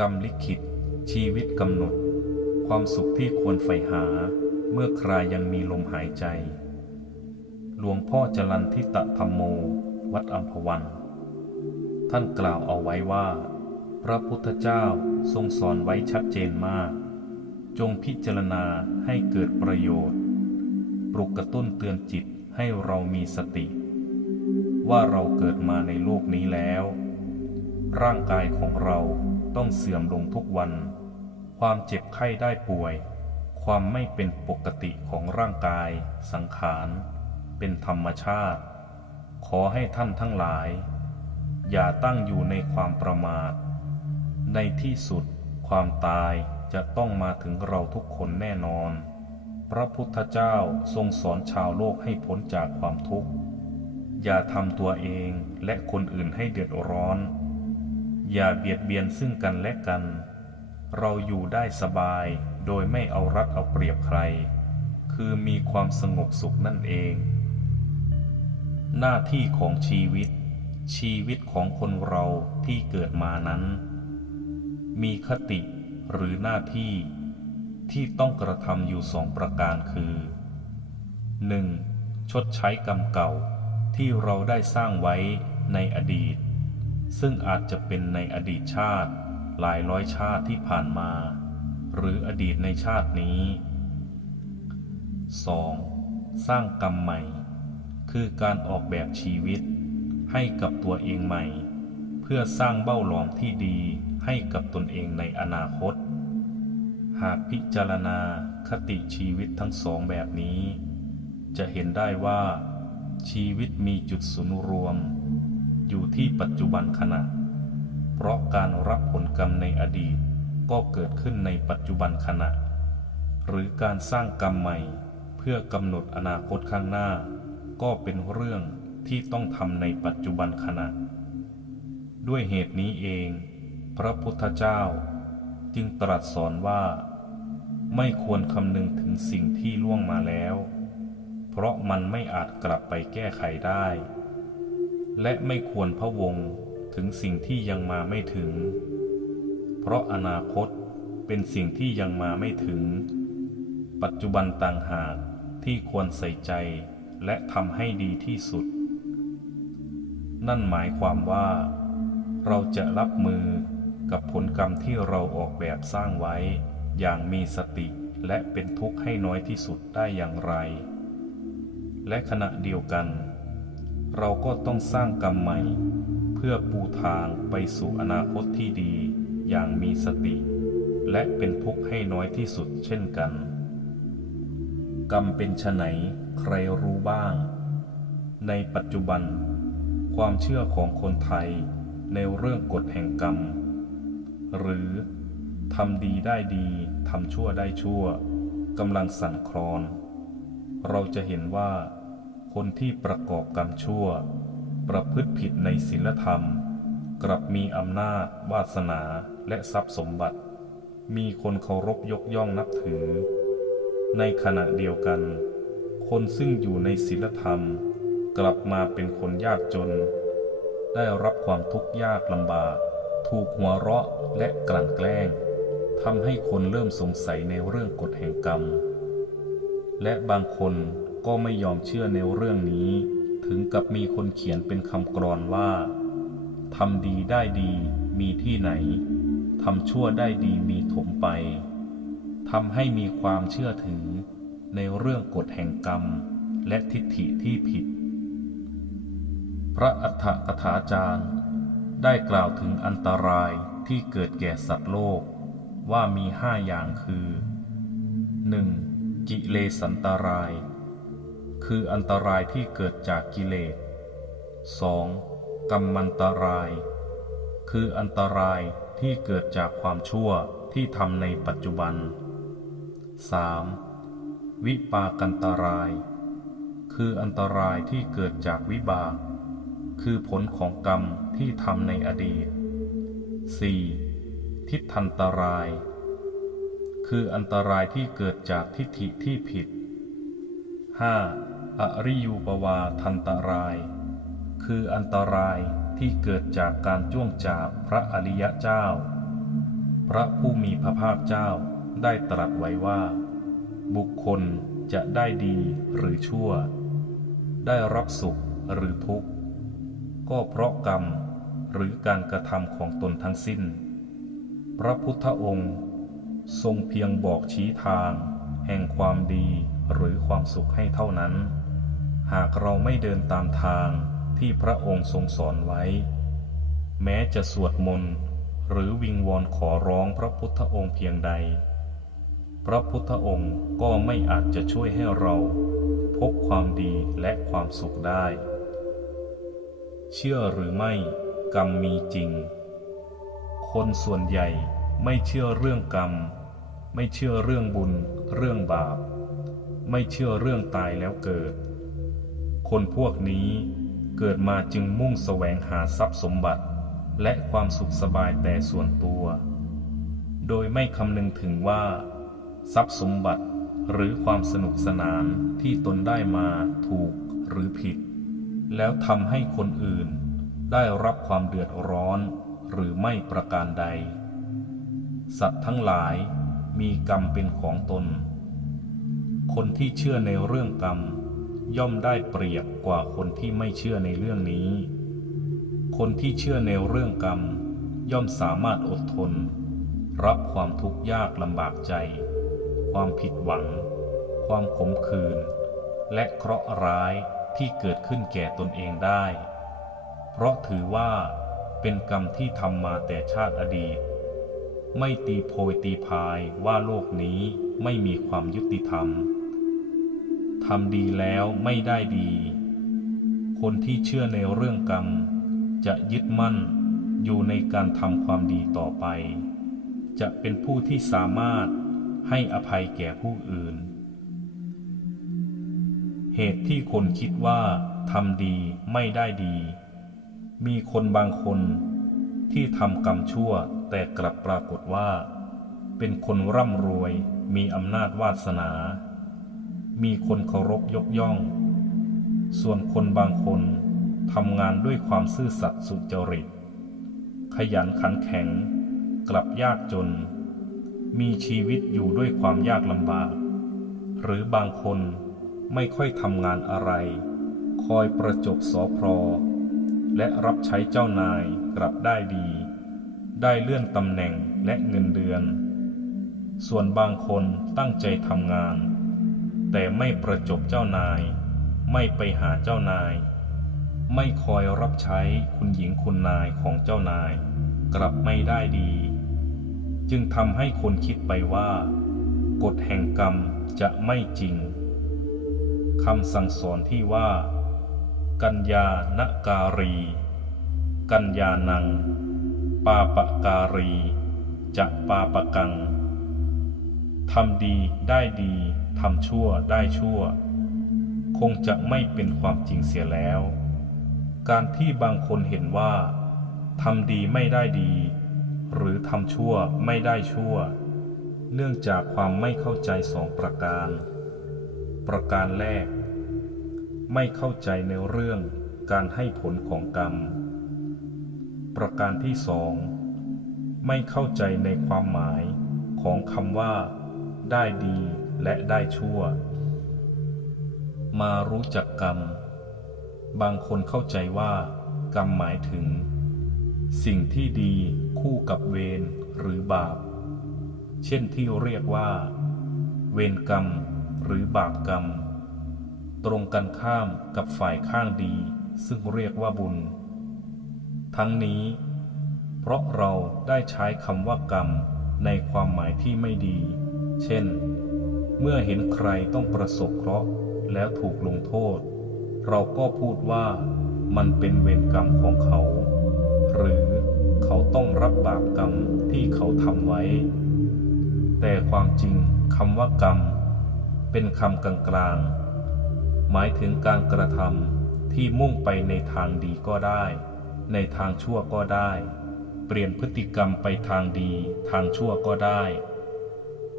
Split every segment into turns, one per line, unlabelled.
กรรมลิขิต ชีวิตกำหนด ความสุขที่ควรใฝ่หา เมื่อครายังมีลมหายใจ หลวงพ่อจรันทิตธรรมโม วัดอัมพวัน ท่านกล่าวเอาไว้ว่า พระพุทธเจ้าทรงสอนไว้ชัดเจนมาก จงพิจารณาให้เกิดประโยชน์ ปลุกกระตุ้นเตือนจิตให้เรามีสติ ว่าเราเกิดมาในโลกนี้แล้ว ร่างกายของเรา ต้องเสื่อมลงทุกวัน ความเจ็บไข้ได้ป่วย ความไม่เป็นปกติของร่างกาย สังขาร เป็นธรรมชาติ ขอให้ท่านทั้งหลาย อย่าตั้งอยู่ในความประมาท ในที่สุดความตายจะต้องมาถึงเราทุกคนแน่นอน พระพุทธเจ้าทรงสอนชาวโลกให้พ้นจากความทุกข์ อย่าทำตัวเองและคนอื่นให้เดือดร้อน อย่าเบียดเบียนซึ่งกันและกัน เราอยู่ได้สบายโดยไม่เอารัดเอาเปรียบใคร คือมีความสงบสุขนั่นเอง หน้าที่ของชีวิต ชีวิตของคนเราที่เกิดมานั้น มีคติหรือหน้าที่ที่ต้องกระทำอยู่สองประการคือ 1. ชดใช้กรรมเก่าที่เราได้สร้างไว้ในอดีต ซึ่งอาจจะเป็นในอดีตชาติหลายร้อยชาติที่ผ่านมา หรืออดีตในชาตินี้ 2. สร้างกรรมใหม่ คือการออกแบบชีวิต ให้กับตัวเองใหม่ เพื่อสร้างเบ้าหลอมที่ดีให้กับตนเองในอนาคต หากพิจารณาคติชีวิตทั้งสองแบบนี้ จะเห็นได้ว่า ชีวิตมีจุดศูนย์รวม อยู่ที่ปัจจุบันขณะ เพราะการรับผลกรรมในอดีตก็เกิดขึ้นในปัจจุบันขณะ หรือการสร้างกรรมใหม่ เพื่อกำหนดอนาคตข้างหน้า ก็เป็นเรื่องที่ต้องทำในปัจจุบันขณะ ด้วยเหตุนี้เอง พระพุทธเจ้า จึงตรัสสอนว่า ไม่ควรคำนึงถึงสิ่งที่ล่วงมาแล้ว เพราะมันไม่อาจกลับไปแก้ไขได้ และไม่ควรพะวงถึงสิ่งที่ยังมาไม่ถึง เพราะอนาคตเป็นสิ่งที่ยังมาไม่ถึง ปัจจุบันต่างหากที่ควรใส่ใจและทำให้ดีที่สุด นั่นหมายความว่า เราจะรับมือกับผลกรรมที่เราออกแบบสร้างไว้ อย่างมีสติและเป็นทุกข์ให้น้อยที่สุดได้อย่างไร และขณะเดียวกัน เราก็ต้องสร้างกรรมใหม่ เพื่อปูทางไปสู่อนาคตที่ดีอย่างมีสติ และเป็นทุกข์ให้น้อยที่สุดเช่นกัน กรรมเป็นไฉนใครรู้บ้าง ในปัจจุบัน ความเชื่อของคนไทยในเรื่องกฎแห่งกรรม หรือทำดีได้ดีทำชั่วได้ชั่วกำลังสั่นคลอน เราจะเห็นว่า คนที่ประกอบกรรมชั่ว ประพฤติผิดในศีลธรรม กลับมีอำนาจ วาสนาและทรัพย์สมบัติ มีคนเคารพยกย่องนับถือ ในขณะเดียวกัน คนซึ่งอยู่ในศีลธรรม กลับมาเป็นคนยากจน ได้รับความทุกข์ยากลำบาก ถูกหัวเราะและกลั่นแกล้งทำให้คนเริ่มสงสัยในเรื่องกฎแห่งกรรม และบางคน ก็ไม่ยอมเชื่อในเรื่องนี้ ถึงกับมีคนเขียนเป็นคำกรอนว่าทำดีได้ดีมีที่ไหนทำชั่วได้ดีมีถมไปทำให้มีความเชื่อถือในเรื่องกฎแห่งกรรมและทิฏฐิที่ผิด พระอัฏฐกถาจารย์ได้กล่าวถึงอันตรายที่เกิดแก่สัตว์โลกว่ามีห้าอย่างคือ 1. กิเลสันตราย คืออันตรายที่เกิดจากกิเลส 2. กรรมันตราย คืออันตรายที่เกิดจากความชั่วที่ทำในปัจจุบัน 3. วิปากันตราย คืออันตรายที่เกิดจากวิบาก คือผลของกรรมที่ทำในอดีต 4. ทิฏฐันตราย คืออันตรายที่เกิดจากทิฏฐิที่ผิด 5. อริยูปวาทันตราย คืออันตรายที่เกิดจากการจ้วงจาบพระอริยะเจ้า พระผู้มีพระภาคเจ้าได้ตรัสไว้ว่า บุคคลจะได้ดีหรือชั่ว ได้รับสุขหรือทุกข์ ก็เพราะกรรมหรือการกระทำของตนทั้งสิ้น พระพุทธองค์ทรงเพียงบอกชี้ทาง แห่งความดีหรือความสุขให้เท่านั้น หากเราไม่เดินตามทางที่พระองค์ทรงสอนไว้ แม้จะสวดมนต์หรือวิงวอนขอร้องพระพุทธองค์เพียงใด พระพุทธองค์ก็ไม่อาจจะช่วยให้เราพบความดีและความสุขได้ เชื่อหรือไม่กรรมมีจริง คนส่วนใหญ่ไม่เชื่อเรื่องกรรม ไม่เชื่อเรื่องบุญ เรื่องบาป ไม่เชื่อเรื่องตายแล้วเกิด คนพวกนี้เกิดมาจึงมุ่งแสวงหาทรัพย์สมบัติ และความสุขสบายแต่ส่วนตัว โดยไม่คำนึงถึงว่า ทรัพย์สมบัติหรือความสนุกสนานที่ตนได้มาถูกหรือผิด แล้วทำให้คนอื่นได้รับความเดือดร้อนหรือไม่ประการใด สัตว์ทั้งหลายมีกรรมเป็นของตน คนที่เชื่อในเรื่องกรรม ย่อมได้เปรียบกว่าคนที่ไม่เชื่อในเรื่องนี้ คนที่เชื่อในเรื่องกรรม ย่อมสามารถอดทน รับความทุกข์ยากลำบากใจ ความผิดหวัง ความขมขื่นและเคราะห์ร้ายที่เกิดขึ้นแก่ตนเองได้ เพราะถือว่าเป็นกรรมที่ทำมาแต่ชาติอดีต ไม่ตีโพยตีพายว่าโลกนี้ไม่มีความยุติธรรม ทำดีแล้วไม่ได้ดี คนที่เชื่อในเรื่องกรรม จะยึดมั่นอยู่ในการทำความดีต่อไป จะเป็นผู้ที่สามารถให้อภัยแก่ผู้อื่น เหตุที่คนคิดว่าทำดีไม่ได้ดี มีคนบางคนที่ทำกรรมชั่วแต่กลับปรากฏว่า เป็นคนร่ำรวยมีอำนาจวาสนา มีคนเคารพยกย่อง ส่วนคนบางคนทำงานด้วยความซื่อสัตย์สุจริต ขยันขันแข็ง กลับยากจน มีชีวิตอยู่ด้วยความยากลำบาก หรือบางคนไม่ค่อยทำงานอะไร คอยประจบสอพรอและรับใช้เจ้านายกลับได้ดี ได้เลื่อนตำแหน่งและเงินเดือน ส่วนบางคนตั้งใจทำงาน แต่ไม่ประจบเจ้านาย ไม่ไปหาเจ้านาย ไม่คอยรับใช้คุณหญิงคุณนายของเจ้านาย กลับไม่ได้ดี จึงทำให้คนคิดไปว่า กฎแห่งกรรมจะไม่จริงคำสั่งสอนที่ว่า กัญญานการี กัญญานัง ปาปการีจะปาปกังทำดีได้ดี ทำชั่วได้ชั่ว คงจะไม่เป็นความจริงเสียแล้ว การที่บางคนเห็นว่าทำดีไม่ได้ดี หรือทำชั่วไม่ได้ชั่ว เนื่องจากความไม่เข้าใจสองประการ ประการแรก ไม่เข้าใจในเรื่องการให้ผลของกรรม ประการที่สอง ไม่เข้าใจในความหมายของคำว่าได้ดี และได้ชั่ว มารู้จักกรรม บางคนเข้าใจว่า กรรมหมายถึง สิ่งที่ดีคู่กับเวรหรือบาป เช่นที่เรียกว่า เวรกรรมหรือบาปกรรม ตรงกันข้ามกับฝ่ายข้างดี ซึ่งเรียกว่าบุญ ทั้งนี้ เพราะเราได้ใช้คำว่ากรรมในความหมายที่ไม่ดี เช่น เมื่อเห็นใครต้องประสบเคราะห์แล้วถูกลงโทษ เราก็พูดว่ามันเป็นเวรกรรมของเขา หรือเขาต้องรับบาปกรรมที่เขาทำไว้ แต่ความจริงคำว่ากรรม เป็นคำกลางๆ หมายถึงการกระทำที่มุ่งไปในทางดีก็ได้ ในทางชั่วก็ได้ เปลี่ยนพฤติกรรมไปทางดีทางชั่วก็ได้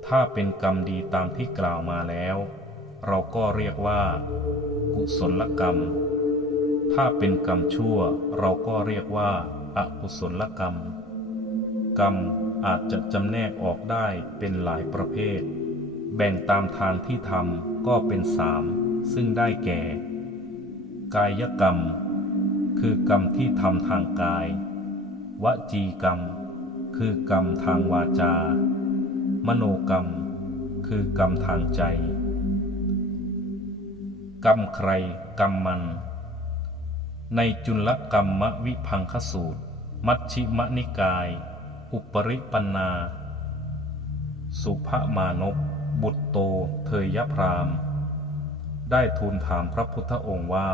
ถ้าเป็นกรรมดีตามที่กล่าวมาแล้ว เราก็เรียกว่า กุศลกรรม ถ้าเป็นกรรมชั่ว เราก็เรียกว่าอกุศลกรรม กรรมออาจจะจำแนกออกได้เป็นหลายประเภท แบ่งตามทางที่ทำก็เป็นสามซึ่งได้แก่ กายกรรม คือกรรมที่ทำทางกาย วจีกรรม คือกรรมทางวาจา มโนกรรม คือกรรมทางใจ กรรมใครกรรมมัน ในจุลกรรมวิพังคสูตร มัชชิมนิกาย อุปริปันนา สุภมานพบุตโตเทยพราม ได้ทูลถามพระพุทธองค์ว่า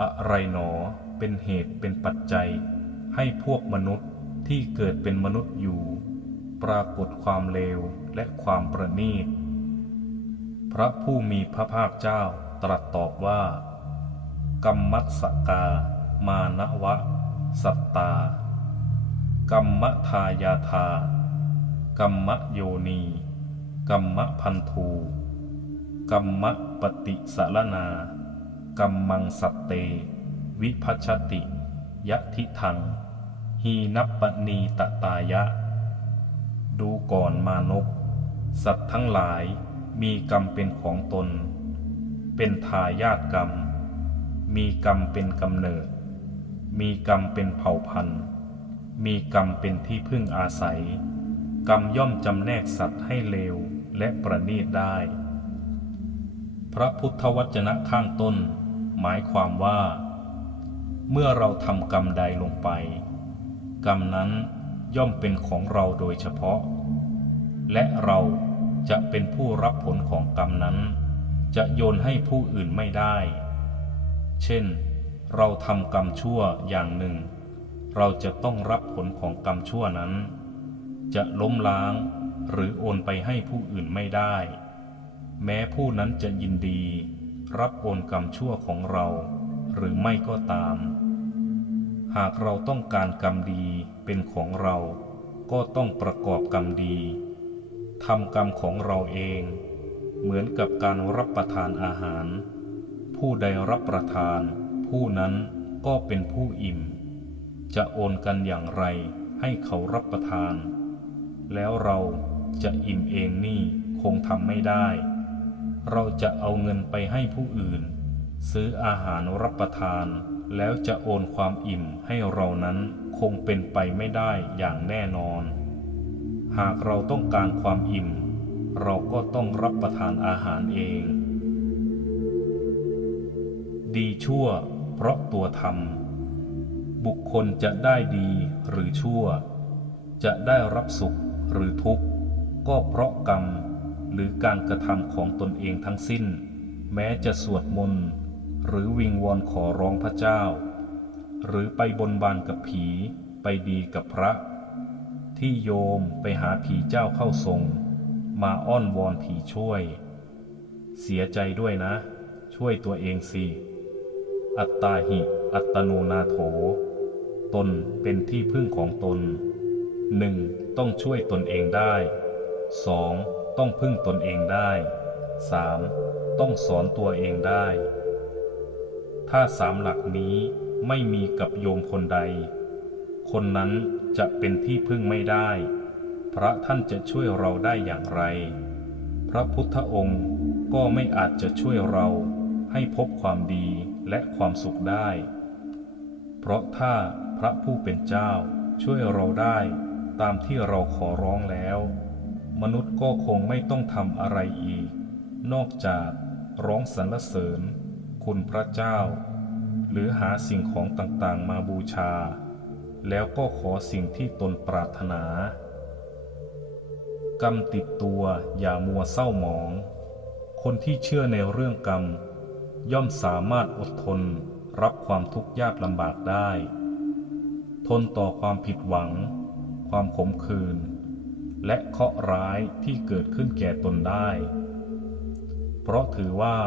อะไรหนอเป็นเหตุเป็นปัจจัย ให้พวกมนุษย์ที่เกิดเป็นมนุษย์อยู่ ปรากฏความเลวและความประณีต พระผู้มีพระภาคเจ้าตรัสตอบว่ากัมมัสกา มานวะ สัตตากัมมทายาทากัมมโยนีกัมมพันธูกัมมปฏิสารนากัมมังสัตเต วิพัชติ ยะทิทัง หีนัปปณีตตายะ ดูก่อนมานพสัตว์ทั้งหลายมีกรรมเป็นของตน เป็นทายาทกรรม มีกรรมเป็นกำเนิด มีกรรมเป็นเผ่าพันธุ์ มีกรรมเป็นที่พึ่งอาศัย กรรมย่อมจำแนกสัตว์ให้เลวและประณีตได้ พระพุทธวจนะข้างต้น หมายความว่า เมื่อเราทำกรรมใดลงไป กรรมนั้น ย่อมเป็นของเราโดยเฉพาะ และเราจะเป็นผู้รับผลของกรรมนั้น จะโยนให้ผู้อื่นไม่ได้ เช่น เราทำกรรมชั่วอย่างหนึ่ง เราจะต้องรับผลของกรรมชั่วนั้น จะล้มล้างหรือโอนไปให้ผู้อื่นไม่ได้ แม้ผู้นั้นจะยินดี รับโอนกรรมชั่วของเรา หรือไม่ก็ตาม หากเราต้องการกรรมดี เป็นของเราก็ต้องประกอบกรรมดีทำกรรมของเราเอง เหมือนกับการรับประทานอาหาร ผู้ใดรับประทาน ผู้นั้นก็เป็นผู้อิ่ม จะโอนกันอย่างไรให้เขารับประทาน แล้วเราจะอิ่มเองนี่คงทำไม่ได้ เราจะเอาเงินไปให้ผู้อื่น ซื้ออาหารรับประทาน แล้วจะโอนความอิ่มให้เรานั้นคงเป็นไปไม่ได้อย่างแน่นอน หากเราต้องการความอิ่ม เราก็ต้องรับประทานอาหารเอง ดีชั่ว เพราะตัวทำบุคคลจะได้ดีหรือชั่ว จะได้รับสุขหรือทุกข์ ก็เพราะกรรมหรือการกระทำของตนเองทั้งสิ้น แม้จะสวดมนต์ หรือวิงวอนขอร้องพระเจ้า หรือไปบนบานกับผีไปดีกับพระ ที่โยมไปหาผีเจ้าเข้าทรง มาอ้อนวอนผีช่วย เสียใจด้วยนะ ช่วยตัวเองสิ อัตตาหิ อัตโนนาโถ ตนเป็นที่พึ่งของตนหนึ่งต้องช่วยตนเองได้สองต้องพึ่งตนเองได้สามต้องสอนตัวเองได้ ถ้าสามหลักนี้ไม่มีกับโยมคนใด คนนั้นจะเป็นที่พึ่งไม่ได้ พระท่านจะช่วยเราได้อย่างไร พระพุทธองค์ก็ไม่อาจจะช่วยเราให้พบความดีและความสุขได้ เพราะถ้าพระผู้เป็นเจ้าช่วยเราได้ตามที่เราขอร้องแล้ว มนุษย์ก็คงไม่ต้องทำอะไรอีก นอกจากร้องสรรเสริญ คุณพระเจ้า หรือหาสิ่งของต่างๆ มาบูชา แล้วก็ขอสิ่งที่ตนปรารถนากรรมติดตัวอย่ามัวเศร้าหมอง คนที่เชื่อในเรื่องกรรม ย่อมสามารถอดทนรับความทุกข์ยากลำบากได้ ทนต่อความผิดหวัง ความขมขื่นและเคราะร้ายที่เกิดขึ้นแก่ตนได้ เพราะถือว่า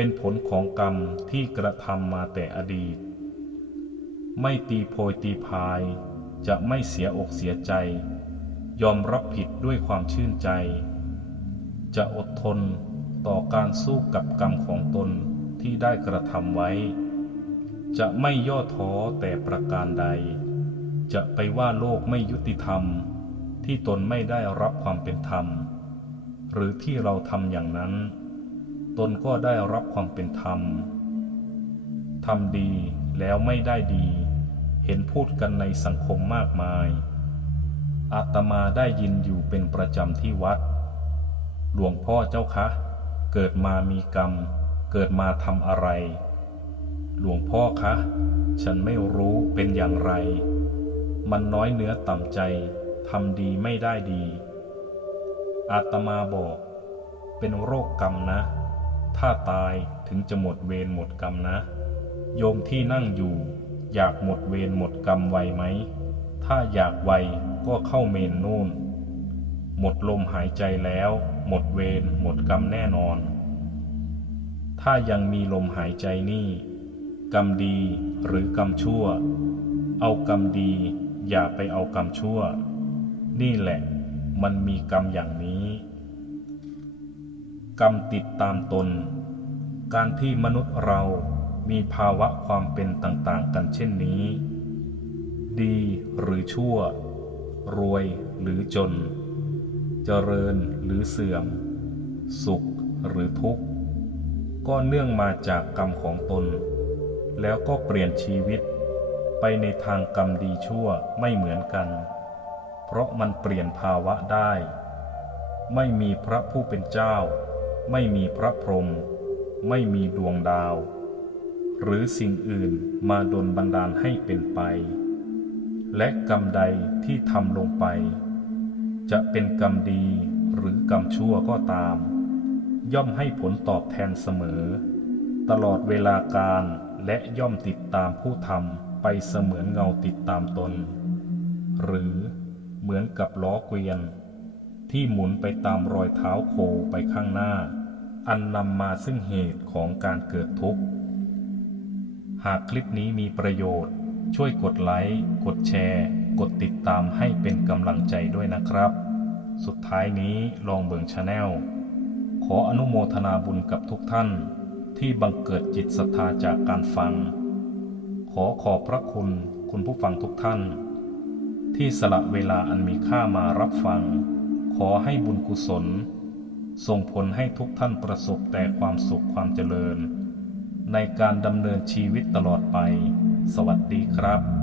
เป็นผลของกรรมที่กระทำมาแต่อดีต ไม่ตีโพยตีพาย จะไม่เสียอกเสียใจ ยอมรับผิดด้วยความชื่นใจ จะอดทนต่อการสู้กับกรรมของตนที่ได้กระทำไว้ จะไม่ย่อท้อแต่ประการใด จะไปว่าโลกไม่ยุติธรรม ที่ตนไม่ได้รับความเป็นธรรม หรือที่เราทำอย่างนั้น ตนก็ได้รับความเป็นธรรมทำดีแล้วไม่ได้ดี เห็นพูดกันในสังคมมากมาย อาตมาได้ยินอยู่เป็นประจำที่วัด หลวงพ่อเจ้าคะ เกิดมามีกรรม เกิดมาทำอะไร หลวงพ่อคะ ฉันไม่รู้เป็นอย่างไร มันน้อยเนื้อต่ำใจทำดีไม่ได้ดี อาตมาบอก เป็นโรคกรรมนะ ถ้าตายถึงจะหมดเวรหมดกรรมนะ โยมที่นั่งอยู่ อยากหมดเวรหมดกรรมไวไหม ถ้าอยากไวก็เข้าเมนนู่น หมดลมหายใจแล้ว หมดเวรหมดกรรมแน่นอน ถ้ายังมีลมหายใจนี่ กรรมดีหรือกรรมชั่ว เอากรรมดี อย่าไปเอากรรมชั่ว นี่แหละ มันมีกรรมอย่างนี้ กรรมติดตามตน การที่มนุษย์เรามีภาวะความเป็นต่างๆ กันเช่นนี้ ดีหรือชั่ว รวยหรือจน เจริญหรือเสื่อม สุขหรือทุกข์ ก็เนื่องมาจากกรรมของตน แล้วก็เปลี่ยนชีวิต ไปในทางกรรมดีชั่วไม่เหมือนกัน เพราะมันเปลี่ยนภาวะได้ ไม่มีพระผู้เป็นเจ้า ไม่มีพระพรหมไม่มีดวงดาว หรือสิ่งอื่นมาดลบันดาลให้เป็นไป และกรรมใดที่ทำลงไป จะเป็นกรรมดีหรือกรรมชั่วก็ตาม ย่อมให้ผลตอบแทนเสมอ ตลอดเวลาการและย่อมติดตามผู้ทำไปเสมือนเงาติดตามตน หรือเหมือนกับล้อเกวียน ที่หมุนไปตามรอยเท้าโคไปข้างหน้า อันนำมาซึ่งเหตุของการเกิดทุกข์ หากคลิปนี้มีประโยชน์ ช่วยกดไลค์ กดแชร์ กดติดตามให้เป็นกำลังใจด้วยนะครับ สุดท้ายนี้ลองเบิงชาแนล ขออนุโมทนาบุญกับทุกท่าน ที่บังเกิดจิตศรัทธาจากการฟัง ขอขอบพระคุณคุณผู้ฟังทุกท่าน ที่สละเวลาอันมีค่ามารับฟัง ขอให้บุญกุศล ส่งผลให้ทุกท่านประสบแต่ความสุขความเจริญ ในการดำเนินชีวิตตลอดไป สวัสดีครับ